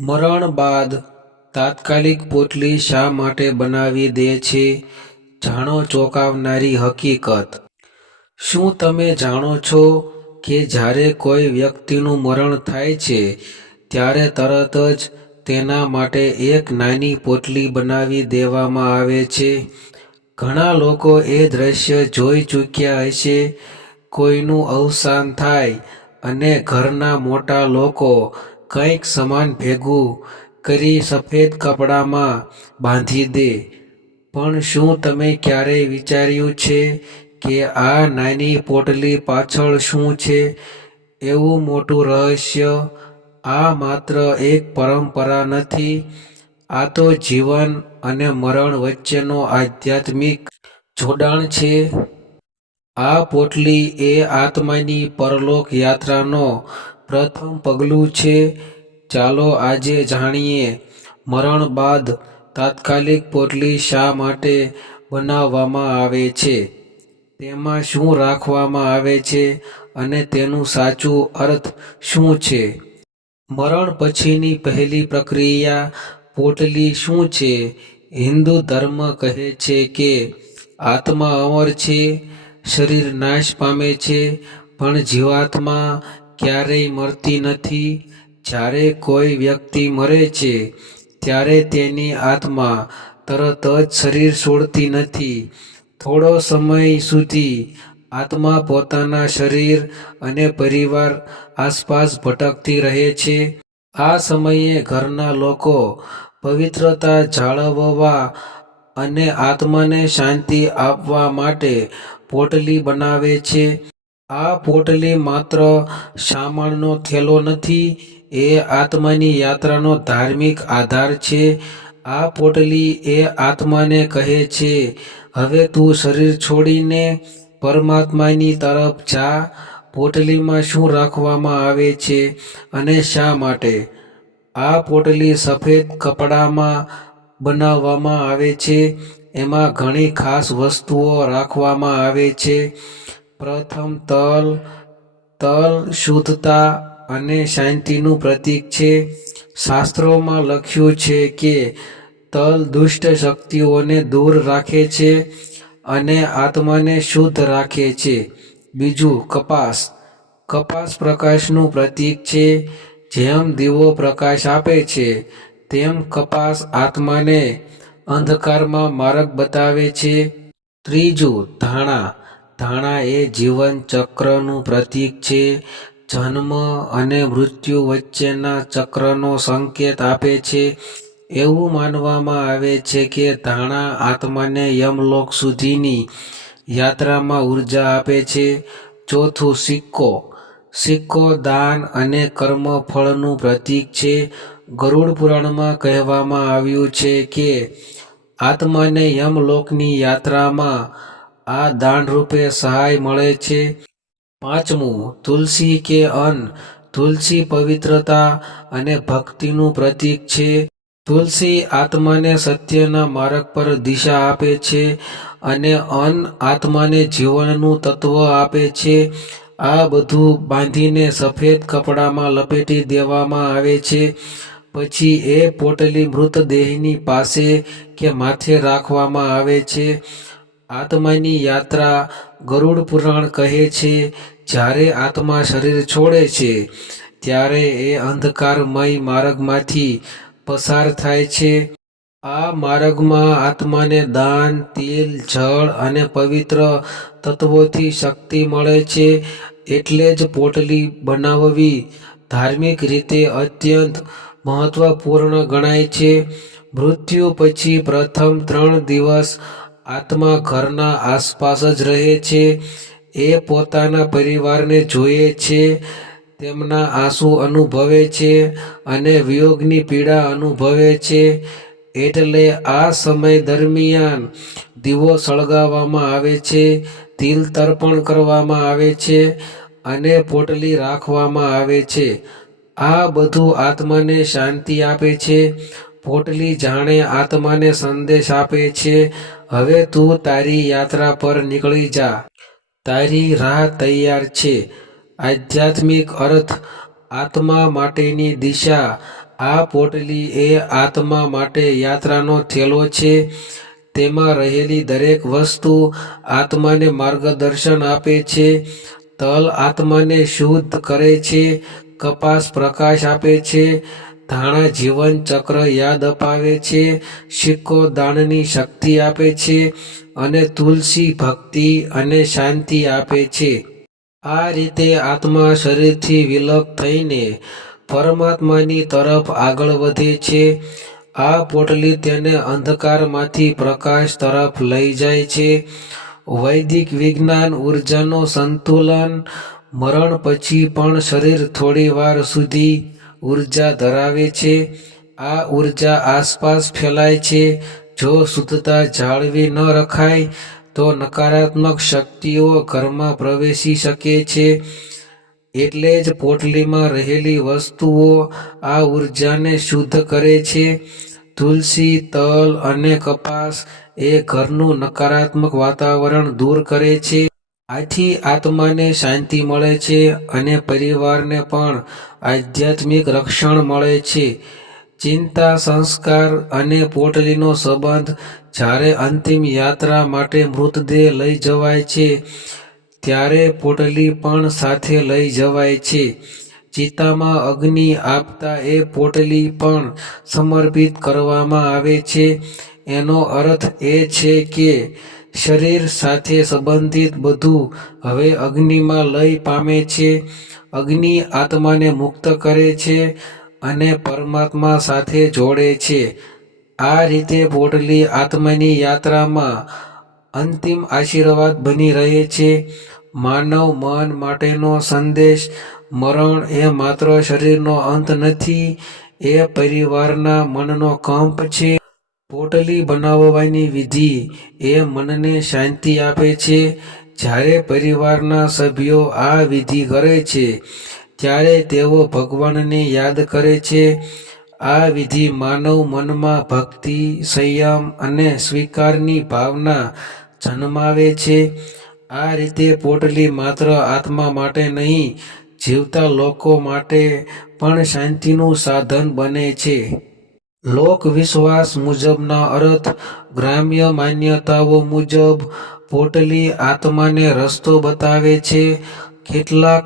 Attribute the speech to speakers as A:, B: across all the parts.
A: મરણ બાદ તાત્કાલિક પોટલી શા માટે બનાવી દે છે, જાણો ચોંકાવનારી હકીકત. શું તમે જાણો છો કે જ્યારે કોઈ વ્યક્તિનું મરણ થાય છે, ત્યારે તરત જ તેના માટે એક નાની પોટલી બનાવી દેવામાં આવે છે? ઘણા લોકો એ દ્રશ્ય જોઈ ચૂક્યા હશે, કોઈનું અવસાન થાય અને ઘરના મોટા લોકો કંઈક સમાન ભેગું કરી સફેદ કપડામાં બાંધી દે. પણ શું તમે ક્યારેય વિચાર્યું છે કે આ નાની પોટલી પાછળ શું છે? એવું મોટું રહસ્ય આ માત્ર એક પરંપરા નથી. આ તો જીવન અને મરણ વચ્ચેનો આધ્યાત્મિક જોડાણ છે. આ પોટલી એ આત્માની પરલોક યાત્રાનો પ્રથમ પગલું છે, ચાલો આજે જાણીએ મરણ બાદ તાત્કાલિક પોટલી શા માટે બનાવવામાં આવે છે? તેમાં શું રાખવામાં આવે છે અને તેનું સાચું અર્થ શું છે? મરણ પછીની પહેલી પ્રક્રિયા પોટલી શું છે? હિન્દુ ધર્મ કહે છે કે આત્મા અમર છે, શરીર નાશ પામે છે, પણ જીવાત્મા ક્યારેય મરતી નથી. જ્યારે કોઈ વ્યક્તિ મરે છે, ત્યારે તેની આત્મા તરત જ શરીર છોડતી નથી. થોડો સમય સુધી આત્મા પોતાના શરીર અને પરિવાર આસપાસ ભટકતી રહે છે. આ સમયે ઘરના લોકો પવિત્રતા જાળવવા અને આત્માને શાંતિ આપવા માટે પોટલી બનાવે છે. આ પોટલી માત્ર સામાનનો થેલો નથી, એ આત્માની યાત્રાનો ધાર્મિક આધાર છે. આ પોટલી એ આત્માને કહે છે, હવે તું શરીર છોડીને પરમાત્માની તરફ જા. પોટલીમાં શું રાખવામાં આવે છે અને શા માટે? આ પોટલી સફેદ કપડામાં બનાવવામાં આવે છે. એમાં ઘણી ખાસ વસ્તુઓ રાખવામાં આવે છે. પ્રથમ તલ તલ શુદ્ધતા અને શાંતિનું પ્રતીક છે. શાસ્ત્રોમાં લખ્યું છે કે તલ દુષ્ટ શક્તિઓને દૂર રાખે છે અને આત્માને શુદ્ધ રાખે છે. બીજું, કપાસ. કપાસ પ્રકાશનું પ્રતીક છે, જેમ દીવો પ્રકાશ આપે છે, તેમ કપાસ આત્માને અંધકારમાં માર્ગ બતાવે છે. ત્રીજું, ધાણા. ધાણા એ જીવન ચક્રનું પ્રતીક છે. જન્મ અને મૃત્યુ વચ્ચેના ચક્રનો સંકેત આપે છે. એવું માનવામાં આવે છે કે ધાણા આત્માને યમલોક સુધીની યાત્રામાં ઊર્જા આપે છે. ચોથું સિક્કો. સિક્કો દાન અને કર્મ ફળનું પ્રતીક છે. ગરુડ પુરાણમાં કહેવામાં આવ્યું છે કે આત્માને યમલોકની યાત્રામાં આ દાન રૂપે સહાય મળે છે. પાંચમું, તુલસી કે અન્ન. તુલસી પવિત્રતા અને ભક્તિનું પ્રતીક છે. તુલસી આત્માને સત્યના માર્ગ પર દિશા આપે છે અને અન્ન આત્માને જીવનનું તત્વ આપે છે. આ બધું બાંધીને સફેદ કપડામાં લપેટી દેવામાં આવે છે. પછી એ પોટલી મૃતદેહની પાસે કે માથે રાખવામાં આવે છે. આત્માની યાત્રા ગરુડ પુરાણ કહે છે, જ્યારે આત્મા શરીર છોડે છે, ત્યારે એ અંધકારમય માર્ગમાંથી પસાર થાય છે. આ માર્ગમાં આત્માને દાન, તેલ, જળ અને પવિત્ર તત્વોથી શક્તિ મળે છે, એટલે જ પોટલી બનાવવી ધાર્મિક રીતે અત્યંત મહત્વપૂર્ણ ગણાય છે. મૃત્યુ પછી પ્રથમ ત્રણ દિવસ આત્મા ઘરના આસપાસ જ રહે છે. એ પોતાના પરિવારને જોઈએ છે, તેમના આંસુ અનુભવે છે અને વિયોગની પીડા અનુભવે છે. એટલે આ સમય દરમિયાન દીવો સળગાવવામાં આવે છે, તિલ તર્પણ કરવામાં આવે છે અને પોટલી રાખવામાં આવે છે. આ બધું આત્માને શાંતિ આપે છે. પોટલી જાણે આત્માને સંદેશ આપે છે, હવે તું તારી યાત્રા પર નીકળી જા. તારી રાહ તૈયાર છે. આધ્યાત્મિક અર્થ, આત્મા માટેની દિશા. આ પોટલી એ આત્મા માટે યાત્રાનો થેલો છે. તેમાં રહેલી દરેક વસ્તુ આત્માને માર્ગદર્શન આપે છે. તલ આત્માને શુદ્ધ કરે છે. કપાસ પ્રકાશ આપે છે. ધાણા જીવન ચક્ર યાદ અપાવે છે, સિક્કો દાનની શક્તિ આપે છે અને તુલસી ભક્તિ અને શાંતિ આપે છે. આ રીતે આત્મા શરીરથી વિલગ થઈને પરમાત્માની તરફ આગળ વધે છે. આ પોટલી તેને અંધકારમાંથી પ્રકાશ તરફ લઈ જાય છે. વૈદિક વિજ્ઞાન ઉર્જાનું સંતુલન, મરણ પછી પણ શરીર થોડી વાર સુધી ઊર્જા ધરાવે છે. આ ઊર્જા આસપાસ ફેલાય છે. જો શુદ્ધતા જાળવી ન રખાય, તો નકારાત્મક શક્તિઓ ઘરમાં પ્રવેશી શકે છે. એટલે જ પોટલીમાં રહેલી વસ્તુઓ આ ઉર્જાને શુદ્ધ કરે છે. તુલસી, તલ અને કપાસ એ ઘરનું નકારાત્મક વાતાવરણ દૂર કરે છે. આથી આત્માને શાંતિ મળે છે અને પરિવારને પણ આધ્યાત્મિક રક્ષણ મળે છે. ચિંતા, સંસ્કાર અને પોટલીનો સંબંધ જ્યારે અંતિમ યાત્રા માટે મૃતદેહ લઈ જવાય છે, ત્યારે પોટલી પણ સાથે લઈ જવાય છે. ચિતામાં અગ્નિ આપતા એ પોટલી પણ સમર્પિત કરવામાં આવે છે. એનો અર્થ એ છે કે શરીર સાથે સંબંધિત બધું હવે અગ્નિમાં લય પામે છે. અગ્નિ આત્માને મુક્ત કરે છે અને પરમાત્મા સાથે જોડે છે. આ રીતે પોટલી આત્માની યાત્રામાં અંતિમ આશીર્વાદ બની રહે છે. માનવ મન માટેનો સંદેશ, મરણ એ માત્ર શરીરનો અંત નથી, એ પરિવારના મનનો કંપ છે. પોટલી બનાવવાની વિધિ એ મનને શાંતિ આપે છે. જ્યારે પરિવારના સભ્યો આ વિધિ કરે છે, ત્યારે તેઓ ભગવાનને યાદ કરે છે. આ વિધિ માનવ મનમાં ભક્તિ, સંયમ અને સ્વીકારની ભાવના જન્માવે છે. આ રીતે પોટલી માત્ર આત્મા માટે નહીં, જીવતા લોકો માટે પણ શાંતિનું સાધન બને છે. લોક વિશ્વાસ મુજબના અર્થ, ગ્રામ્ય માન્યતાઓ મુજબ પોટલી આત્માને રસ્તો બતાવે છે. કેટલાક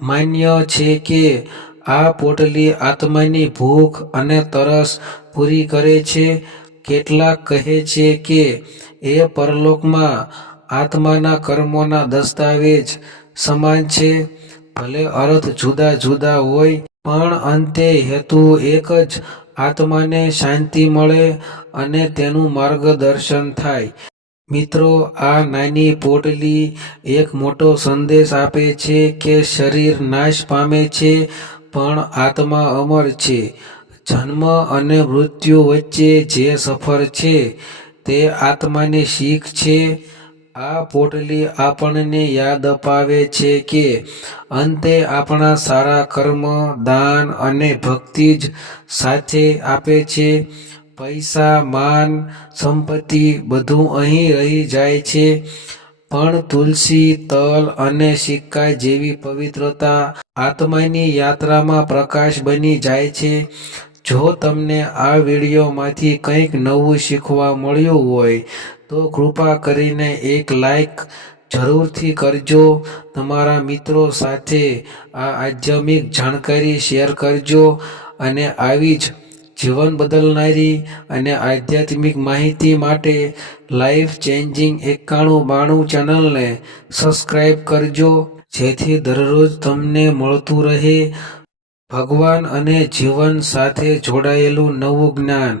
A: માન્ય છે કે આ પોટલી આત્માની ભૂખ અને તરસ પૂરી કરે છે. કેટલાક કહે છે કે એ પરલોકમાં આત્માના કર્મોના દસ્તાવેજ સમાન છે. ભલે અર્થ જુદા જુદા હોય, પણ અંતે હેતુ એક જ આત્માને શાંતિ મળે અને તેનું માર્ગદર્શન થાય. મિત્રો, આ નાની પોટલી એક મોટો સંદેશ આપે છે કે શરીર નાશ પામે છે, પણ આત્મા અમર છે. જન્મ અને મૃત્યુ વચ્ચે જે સફર છે, તે આત્માની શીખ છે. આ પોટલી આપણને યાદ અપાવે છે કે અંતે આપણા સારા કર્મ, દાન અને ભક્તિ જ સાથે આપે છે. પૈસા, માન, સંપત્તિ બધું અહીં રહી જાય છે. પણ તુલસી, તલ અને સિક્કા જેવી પવિત્રતા આત્માની યાત્રામાં પ્રકાશ બની જાય છે. જો તમને આ વિડીયોમાંથી કંઈક નવું શીખવા મળ્યું હોય તો કૃપા કરીને એક લાઈક જરૂરથી કરજો. તમારા મિત્રો સાથે આ આધ્યાત્મિક જાણકારી શેર કરજો અને આવી જ જીવન બદલનારી અને આધ્યાત્મિક માહિતી માટે લાઈફ ચેન્જિંગ એકાણું બાણું ચેનલને સબસ્ક્રાઈબ કરજો. જેથી દરરોજ તમને મળતું રહે. ભગવાન અને જીવન સાથે જોડાયેલું નવું જ્ઞાન.